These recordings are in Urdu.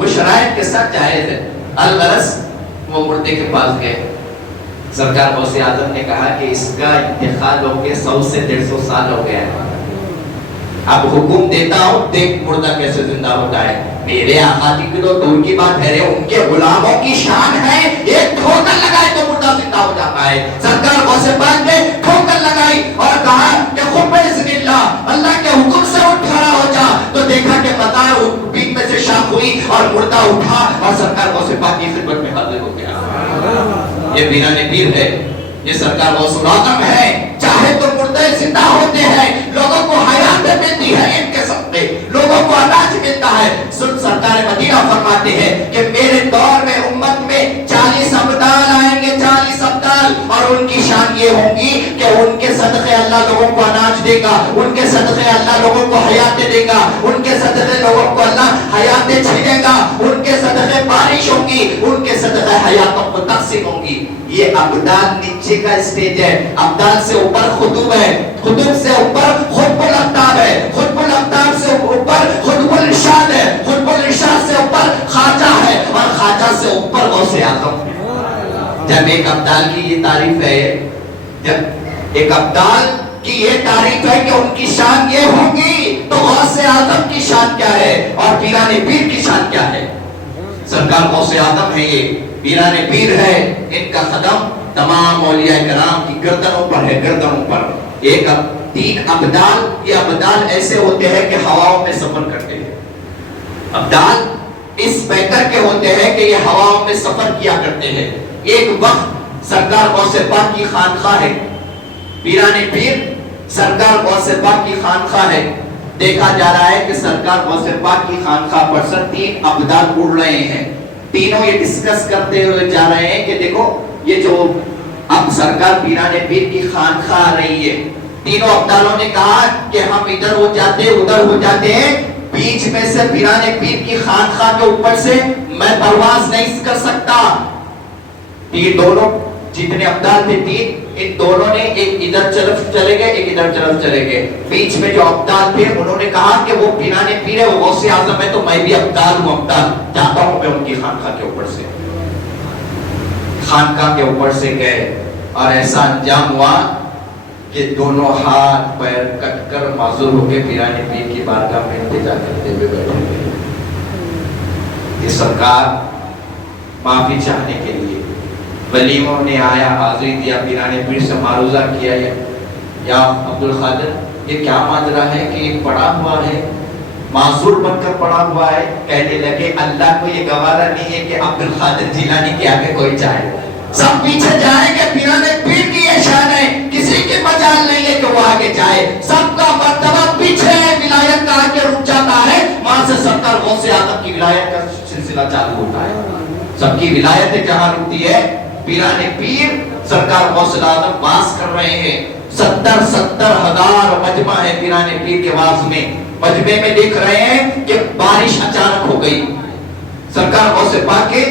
وہ شرائط کے ساتھ جائز ہے. الغرض وہ مردے کے پاس گئے. سرکار غوث اعظم نے کہا کہ اس کا انتقال ہو کے 100 سے 150 سال ہو گیا ہے. اب حکم دیتا ہوں دیکھ مردہ کیسے زندہ ہوتا ہے. میرے آقا کی تو دور کی بات ہے، ان کے غلاموں کی شان ہے، ایک ٹھوکر لگائے تو مردہ زندہ ہو جاتا ہے. سرکار غوث پاک نے ٹھوکر لگائی اور کہا کہ خود بإذن اللہ، اللہ کے حکم سے اٹھ کھڑا ہو جا. تو دیکھا کہ پتا ہے بیچ میں سے شاخ ہوئی اور مردہ اٹھا اور سرکار غوث پاک کی خدمت میں حاضر ہو گیا. یہ پیران پیر ہے، یہ سرکار غوث اعظم ہے. چاہے تو مردے زندہ ہوتے ہیں، لوگوں کو حیات ملتی ہے ان کے صدقے، لوگوں کو اناج ملتا ہے. سن سرکار مدینہ فرماتے ہیں کہ میرے دور میں امت میں 40 ابدال آئیں گے، 40 ابدال، اور ان کی شان یہ ہوگی کہ ان کے صدقے اللہ لوگوں کو اناج دے گا، ان کے صدقے اللہ لوگوں کو حیات دے گا، ان کے صدقے لوگوں کو اللہ حیات چھینے گا، ان کے صدقے بارش ہوگی، ان کے صدقے حیاتوں کو تقسیم ہوگی. یہ ابدال نیچے کا اسٹیج ہے، ابدال سے اوپر خطوب ہے، خطوب سے اوپر خطب الاقطاب ہے، خطب الاقطاب سے اوپر خطب الارشاد ہے، خطب الارشاد سے اوپر خواجہ ہے، اور خواجہ سے اوپر غوث اعظم ہے. جب ایک ابدال کی یہ تعریف ہے، جب ایک ابدال کی یہ تعریف ہے کہ ان کی شان یہ ہوگی، تو غوث اعظم کی شان کیا ہے اور پیران پیر کی شان کیا ہے. سرکار غوث اعظم ہے، یہ پیران پیر ہے، ان کا قدم تمام اولیاء کرام کی گردنوں پر ہے، گردنوں پر. ایک 3 ابدال، یہ ابدال ایسے ہوتے ہیں کہ ہواؤں میں سفر کرتے ہیں. ابدال اس پیکر کے ہوتے ہیں کہ یہ ہواؤں میں سفر کیا کرتے ہیں. ایک وقت سرکار غوث پاک کی خانقاہ ہے، پیران پیر سرکار غوث پاک کی خانقاہ ہے. دیکھا جا رہا ہے کہ سرکار غوث پاک کی خانقاہ پر سے 3 ابدال اڑ رہے ہیں. تینوں یہ ڈسکس کرتے ہوئے جا رہے ہیں کہ دیکھو یہ جو اب سرکار پیران پیر کی خانقاہ آ رہی ہے. تینوں ابدالوں نے کہا کہ ہم ادھر ہو جاتے ادھر ہو جاتے ہیں، بیچ میں سے پیران پیر کی خانقاہ کے اوپر سے میں پرواز نہیں کر سکتا. یہ دونوں جتنے ابدال تھے 3، ان دونوں نے ایک ادھر طرف چلے گئے، ایک ادھر طرف چلے گئے. بیچ میں جو ابدال تھے انہوں نے کہا کہ وہ پیران پیر ہے، وہ غوث اعظم ہے، تو میں بھی ابدال ہوں، ابدال جاتا ہوں میں ان کی خانقاہ کے اوپر سے. خانقاہ کے اوپر سے گئے اور ایسا انجام ہوا کہ دونوں ہاتھ پیر کٹ کر معذور ہو کے پیران پیر کی بارگاہ میں التجا کرتے ہوئے بیٹھے ہوئے. یہ سرکار معافی چاہنے کے لیے ولیموں نے آیا، حاضری دیا، پیران پیر سے معروضہ کیا، یا عبد القادر یہ کیا ماجرا ہے کہ یہ پڑا ہوا ہے، معذور بن کر پڑا ہوا ہے. کہنے لگے اللہ کو یہ گوارا نہیں ہے کہ عبد القادر جیلانی کے آگے کوئی جائے، سب پیچھے جائیں گے. پیران پیر کی یہ شان ہے، کسی کی مجال نہیں ہے کہ وہ آگے جائے، سب کا مرتبہ پیچھے ہے. ولایت کا آگے رک جاتا ہے، وہاں سے سرکار غوث اعظم کی ولایت کا سلسلہ چالو ہوتا ہے. سب کی ولایت جہاں رکتی ہے، پیران پیر سرکار غوث اعظم واس کر رہے ہیں. 70 ہزار مجمع ہے پیران پیر کے واس میں. مجمع میں دیکھ رہے ہیں کہ بارش اچانک ہو گئی. سرکار غوث پاک کے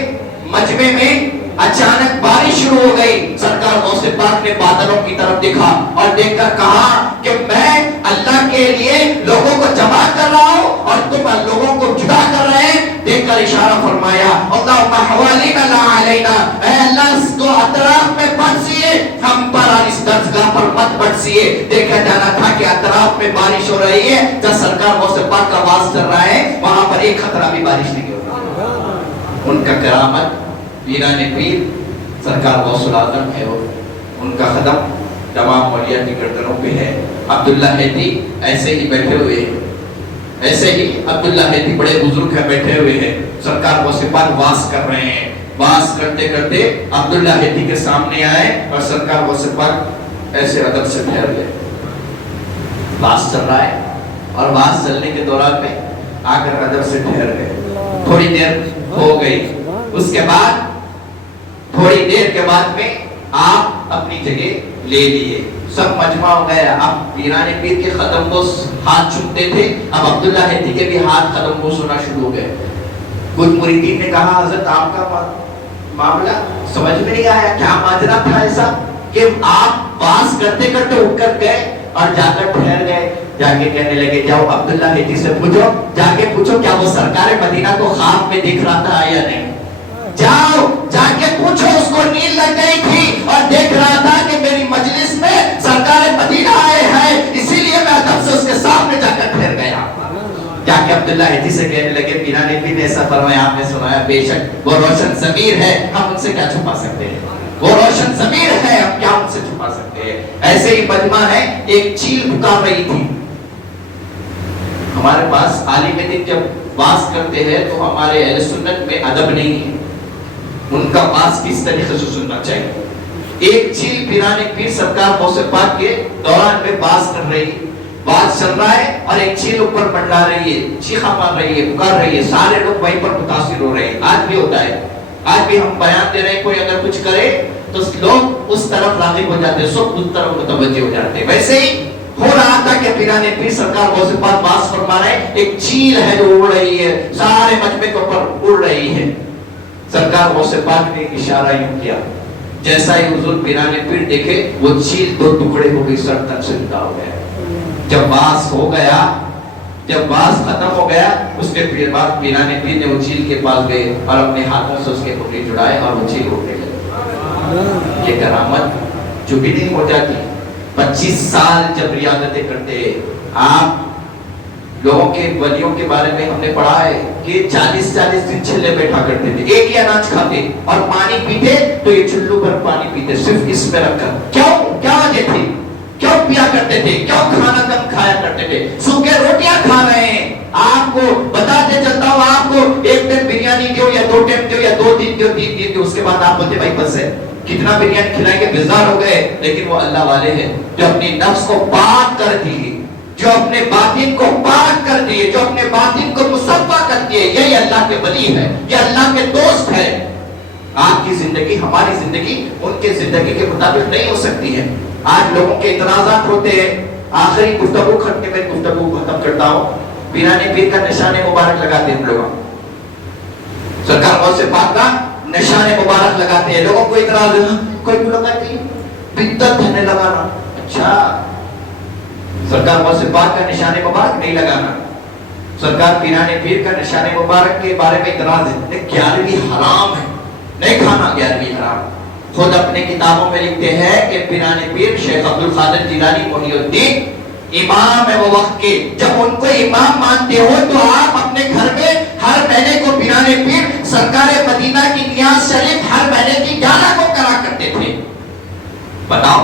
مجمع میں اچانک بارش شروع ہو گئی. سرکار غوث پاک نے بادلوں کی طرف دیکھا اور دیکھ کر کہا کہ میں اللہ کے لیے لوگوں کو جمع کر رہا ہوں اور تم لوگوں کو جدا کر رہے ہیں. دیکھ کر اشارہ فرمایا اللہم حوالینا لا علینا، اے اللہ اس کو اطراف میں برسیے، ہم پر اور اس درسگاہ پر مت برسیے. دیکھا جانا تھا کہ اطراف میں بارش ہو رہی ہے، جب سرکار غوث پاک کا واس کر رہا ہے وہاں پر ایک خطرہ بھی بارش نہیں ہو رہا. ان کا کرامت پیران پیر سرکار غوث اعظم ہے، ان کا قدم تمام اولیاء کی گردنوں پہ ہے. عبداللہ حیدی ایسے ہی بیٹھے ہوئے ہیں، ایسے ہی عبداللہ حیدی بڑے بزرگ ہیں بیٹھے ہوئے ہیں. سرکار غوث پاک واس کر رہے ہیں. واس کرتے کرتے عبداللہ حیدی کے سامنے آئے اور سرکار غوث پاک ایسے ادب سے ٹھہر گئے. واس چل رہا ہے اور واس چلنے کے دوران میں آ کر ادب سے ٹھہر گئے. تھوڑی دیر ہو گئی، اس کے بعد تھوڑی دیر کے بعد میں آپ اپنی جگہ لے لیے. سب مجمع ہو گیا. اب پیران پیر کے قدم بوس ہاتھ چومتے تھے، اب عبداللہ حیدی کے بھی ہاتھ قدم بوس ہونا شروع ہو گئے. کچھ مریدین نے کہا حضرت آپ کا معاملہ سمجھ میں نہیں آیا، کیا ماجرا تھا ایسا کہ آپ واس کرتے کرتے اٹھ کر گئے اور جا کر ٹھہر گئے. جا کے کہنے لگے جاؤ عبداللہ ہیٹی سے پوچھو، جا کے پوچھو کیا وہ سرکار مدینہ کو خواب میں دیکھ رہا تھا یا نہیں، جاؤ جا کے پوچھو، اس کو نیند لگ گئی تھی اور دیکھ رہا تھا کہ میری مجلس میں سرکار مدینہ آئے ہیں، اسی لیے میں ادب سے اس کے سامنے جا کر ٹھہر گیا۔ جا کے عبداللہ ہیٹی سے کہنے لگے پیرا نبی نے ایسا فرمایا، آپ نے سنایا، بے شک وہ روشن ضمیر ہے، ہم ان سے کیا چھپا سکتے ہیں، وہ روشن ضمیر ہے، ہم کیا ان سے چھپا سکتے ہیں۔ ایسے ہی مجمع ہے، ایک چیل پکار رہی تھی۔ ہمارے پاس عالم دین جب باز کرتے ہیں تو ہمارے اہل سنت میں ادب نہیں ہے، ان کا باز کس طریقے سے سننا چاہیے۔ ایک چیل پیران پیر سرکار غوث پاک کے دوران میں باز کر رہی ہے، باز چل رہا ہے اور ایک چیل اوپر منڈلا رہی ہے، چیخا مار رہی ہے، پکار رہی ہے، سارے لوگ وہیں پر متاثر ہو رہے ہیں۔ آج بھی ہوتا ہے، آج بھی ہم بیان دے رہے ہیں، کوئی اگر کچھ کرے تو لوگ اس طرف راغب ہو جاتے ہیں، سب اس طرف متوجہ ہو جاتے ہیں۔ ویسے ہی ہو رہا تھا کہ پیران پیر سرکار غوث پاک باز فرما رہے ہیں، ایک چیل ہے جو اڑ رہی ہے، سارے مجمع کے اوپر اڑ رہی ہے۔ سرکار غوث پاک نے اشارہ یوں کیا، جیسا ہی حضور پیران پیر دیکھے وہ چیل دو ٹکڑے ہو گئی، سر تک سے جدا ہو گیا۔ جب باز ہو گیا، جب باز ختم ہو گیا، اس کے پیر بعد پیران پیر نے وہ چیل کے پاس گئے اور اپنے ہاتھوں سے اس کے پٹے جڑائے اور وہ چیل اڑنے لگی۔ یہ کرامت جو بھی نہیں ہو جاتی۔ 25 سال جب ریاضتیں کرتے، آپ لوگوں کے ولیوں کے بارے میں ہم نے پڑھا ہے کہ 40 دن چھلے بیٹھا کرتے تھے، ایک ہی اناج کھاتے اور پانی پیتے تو یہ چلو بھر پانی پیتے، صرف اس میں رکھ کر۔ کیوں؟ کیا وجہ تھی؟ کیوں پیا کرتے تھے؟ کیوں کھانا کم کھایا کرتے تھے؟ سوکھے روٹیاں کھا رہے ہیں۔ آپ کو بتاتے چلتا ہوں، آپ کو ایک دن بریانی دیو یا 2 ٹائم دیو یا 2 دن دیو 3 دن دیو، اس کے بعد آپ بولتے بھائی بس ہے، کتنا بریانی کھلائیں گے، بیزار ہو گئے۔ لیکن وہ اللہ والے ہیں جو اپنی نفس کو پاک کر دیے، جو اپنے باطن کو پاک کر دیے، جو اپنے باطن کو مصفا کر دیے، یہی اللہ کے ولی ہے، یہ اللہ کے دوست ہے۔ آپ کی زندگی ہماری زندگی ان کے زندگی کے مطابق نہیں ہو سکتی ہے۔ آج لوگوں کے اعتراضات ہوتے ہیں۔ آخری گفتگو ختم میں گفتگو ختم کرتا ہوں، پیران پیر کا نشان مبارک لگاتے ہیں لوگ، سرکار غوث پاک کا نشان مبارک لگاتے ہیں۔ لوگوں کو اعتراض ہے، کوئی ملاقات نہیں، بدعت ہے لگانا۔ اچھا، سرکار غوث پاک کا نشان مبارک نہیں لگانا، سرکار پیران پیر کا نشان مبارک کے بارے میں اعتراض ہے، 11ویں حرام ہے، نہیں کھانا 11ویں حرام۔ خود اپنے کتابوں میں لکھتے ہیں کہ پیران پیر شیخ عبد القادر جیلانی محی الدین امام ہے وہ وقت کے، جب ان کو امام مانتے ہو تو آپ اپنے گھر میں ہر مہینے کو پیران پیر سرکار مدینہ کی نیاز شریف ہر مہینے کی 11 کو کرا کرتے تھے۔ بتاؤ،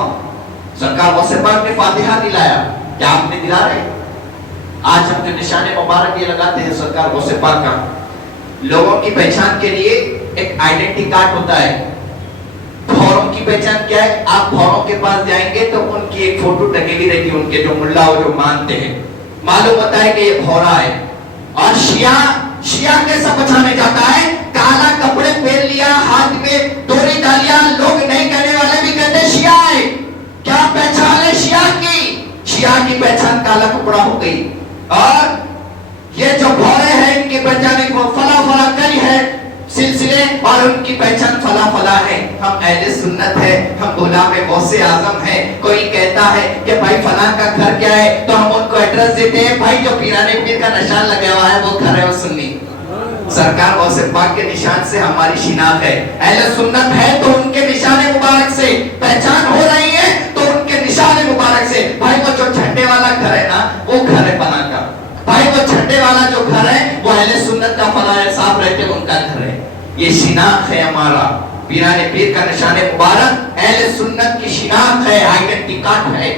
سرکار غوث پاک نے فاتحہ دلایا، کیا آپ نے دلا رہے؟ آج ہم جو نشان مبارک یہ لگاتے ہیں سرکار غوث پاک کا، لوگوں کی پہچان کے لیے ایک آئیڈینٹی کارڈ ہوتا ہے۔ بھوروں کی پہچان کیا ہے؟ آپ بھوروں کے پاس جائیں گے تو ان کی ایک فوٹو ٹنگی ہوئی رہتی ہے، ان کے جو ملا ہو جو مانتے ہیں، معلوم ہوتا ہے کہ یہ بھورا ہے۔ اور شیعہ کیسا پہچانے جاتا ہے؟ کالا کپڑے پہن لیا، ہاتھ میں ڈوری ڈالیا، لوگ نہیں کہنے والے بھی کہتے شیعہ ہے۔ کیا پہچان ہے شیعہ کی؟ شیعہ کی پہچان کالا کپڑا ہو گئی۔ اور یہ جو بھورے ہیں ان کی پہچان فلا فلا کئی ہے سلسلے، اور ان کی پہچان فلا فلا ہے۔ ہم اہل سنت ہے، ہم غلام غوث اعظم ہے۔ کوئی کہتا ہے کہ بھائی فلاں کا گھر کیا ہے تو ہم ان کو ایڈریس دیتے ہیں، بھائی جو پیران پیر کا نشان لگا ہوا ہے وہ گھر ہے وہ سنی۔ سرکار غوث پاک کے نشان سے ہماری شناخت ہے، اہل سنت ہے تو ان کے نشان مبارک سے پہچان ہو رہی ہے، تو ان کے نشان مبارک سے۔ بھائی وہ جو جھنڈے والا گھر ہے نا وہ گھر ہے فلاں کا، بھائی وہ جھنڈے والا جو گھر ہے وہ اہل سنت کا فلاں صاحب رہتے ان کا گھر ہے۔ یہ شناخت ہے ہمارا، پیران پیر کا نشان مبارک اہل سنت کی شناخت ہے، آئیڈینٹی کارڈ ہے۔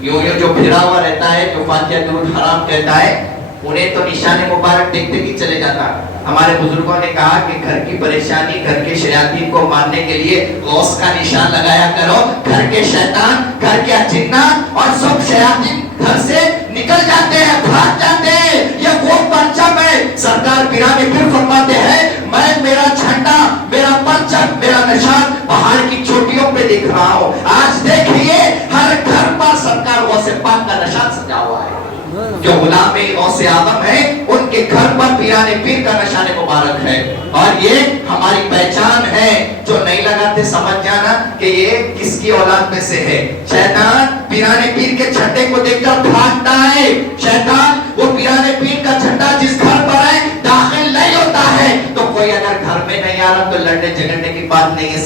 یوں جو پھرا ہوا رہتا ہے، جو فاتحہ درود حرام کہتا ہے، انہیں تو نشان مبارک دیکھتے ہی چلے جاتا۔ ہمارے بزرگوں نے کہا کہ گھر کی پریشانی، گھر کے شیاطین کو مارنے کے لیے غوث کا نشان لگایا کرو، گھر کے شیطان، گھر کے جنات اور سب شیاطین گھر سے نکل جاتے ہیں، بھاگ جاتے ہیں۔ یہ وہ پرچم ہے، سرکار پیران پیر فرماتے ہیں میں میرا جھنڈا، میرا پرچم، میرا نشان پہاڑ کی چوٹیوں پہ دیکھ رہا ہوں۔ آج دیکھیے ہر گھر پر سرکار غوث پاک کا نشان سجا ہوا ہے۔ جو غلام غوث اعظم ہیں ان کے گھر پر بھی پیرانے پیر کا نشان مبارک ہے، اور یہ ہماری پہچان ہے۔ جو نہیں لگاتے سمجھ جانا کہ یہ کس کی اولاد میں سے ہے۔ شیطان پیرانے پیر کے جھنڈے کو دیکھ کر بھاگتا ہے، شیطان وہ پیرانے پیر کا جھنڈا جس گھر پر ہے داخل نہیں ہوتا ہے۔ تو کوئی اگر گھر میں نہیں آ رہا تو لڑنے جھگڑنے کی بات نہیں ہے۔